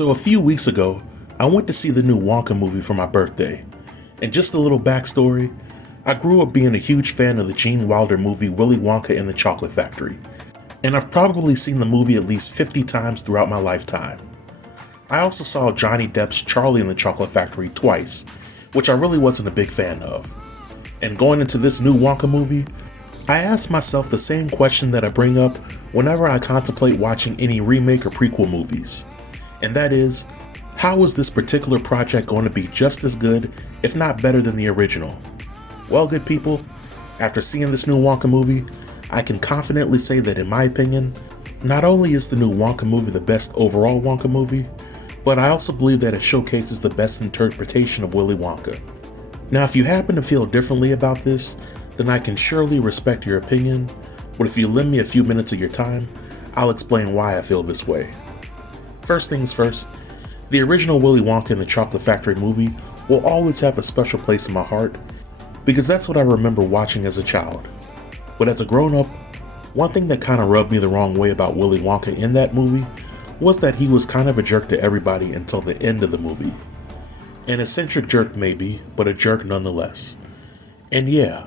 So a few weeks ago, I went to see the new Wonka movie for my birthday. And just a little backstory, I grew up being a huge fan of the Gene Wilder movie Willy Wonka and the Chocolate Factory. And I've probably seen the movie at least 50 times throughout my lifetime. I also saw Johnny Depp's Charlie and the Chocolate Factory twice, which I really wasn't a big fan of. And going into this new Wonka movie, I asked myself the same question that I bring up whenever I contemplate watching any remake or prequel movies. And that is, how is this particular project going to be just as good, if not better than the original? Well, good people, after seeing this new Wonka movie, I can confidently say that in my opinion, not only is the new Wonka movie the best overall Wonka movie, but I also believe that it showcases the best interpretation of Willy Wonka. Now, if you happen to feel differently about this, then I can surely respect your opinion, but if you lend me a few minutes of your time, I'll explain why I feel this way. First things first, the original Willy Wonka and the Chocolate Factory movie will always have a special place in my heart, because that's what I remember watching as a child. But as a grown-up, one thing that kind of rubbed me the wrong way about Willy Wonka in that movie was that he was kind of a jerk to everybody until the end of the movie. An eccentric jerk maybe, but a jerk nonetheless. And yeah,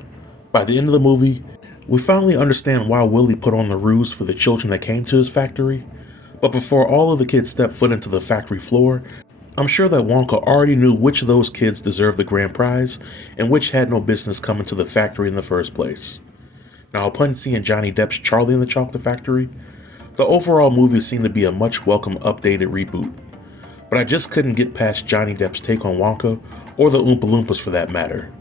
by the end of the movie, we finally understand why Willy put on the ruse for the children that came to his factory. But before all of the kids stepped foot into the factory floor, I'm sure that Wonka already knew which of those kids deserved the grand prize and which had no business coming to the factory in the first place. Now, upon seeing Johnny Depp's Charlie and the Chocolate Factory, the overall movie seemed to be a much welcome updated reboot. But I just couldn't get past Johnny Depp's take on Wonka, or the Oompa Loompas for that matter.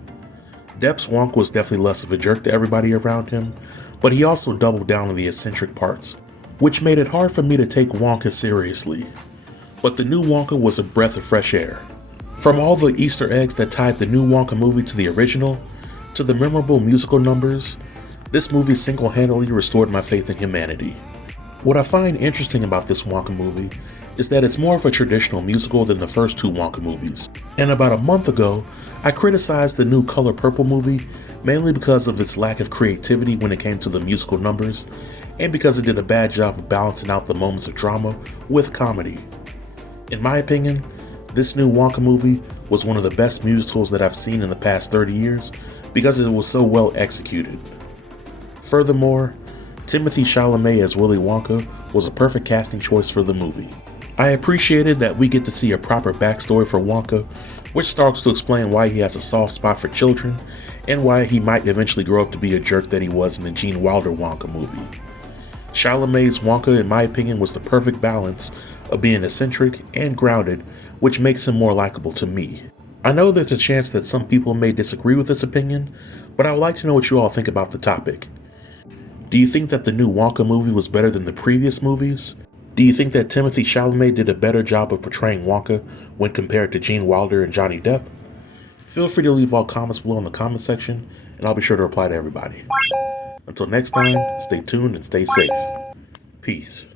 Depp's Wonka was definitely less of a jerk to everybody around him, but he also doubled down on the eccentric parts, which made it hard for me to take Wonka seriously. But the new Wonka was a breath of fresh air. From all the Easter eggs that tied the new Wonka movie to the original, to the memorable musical numbers, this movie single-handedly restored my faith in humanity. What I find interesting about this Wonka movie is that it's more of a traditional musical than the first two Wonka movies. And about a month ago, I criticized the new Color Purple movie mainly because of its lack of creativity when it came to the musical numbers, and because it did a bad job of balancing out the moments of drama with comedy. In my opinion, this new Wonka movie was one of the best musicals that I've seen in the past 30 years because it was so well executed. Furthermore, Timothée Chalamet as Willy Wonka was a perfect casting choice for the movie. I appreciated that we get to see a proper backstory for Wonka, which starts to explain why he has a soft spot for children and why he might eventually grow up to be a jerk that he was in the Gene Wilder Wonka movie. Chalamet's Wonka, in my opinion, was the perfect balance of being eccentric and grounded, which makes him more likable to me. I know there's a chance that some people may disagree with this opinion, but I would like to know what you all think about the topic. Do you think that the new Wonka movie was better than the previous movies? Do you think that Timothée Chalamet did a better job of portraying Wonka when compared to Gene Wilder and Johnny Depp? Feel free to leave all comments below in the comment section, and I'll be sure to reply to everybody. Until next time, stay tuned and stay safe. Peace.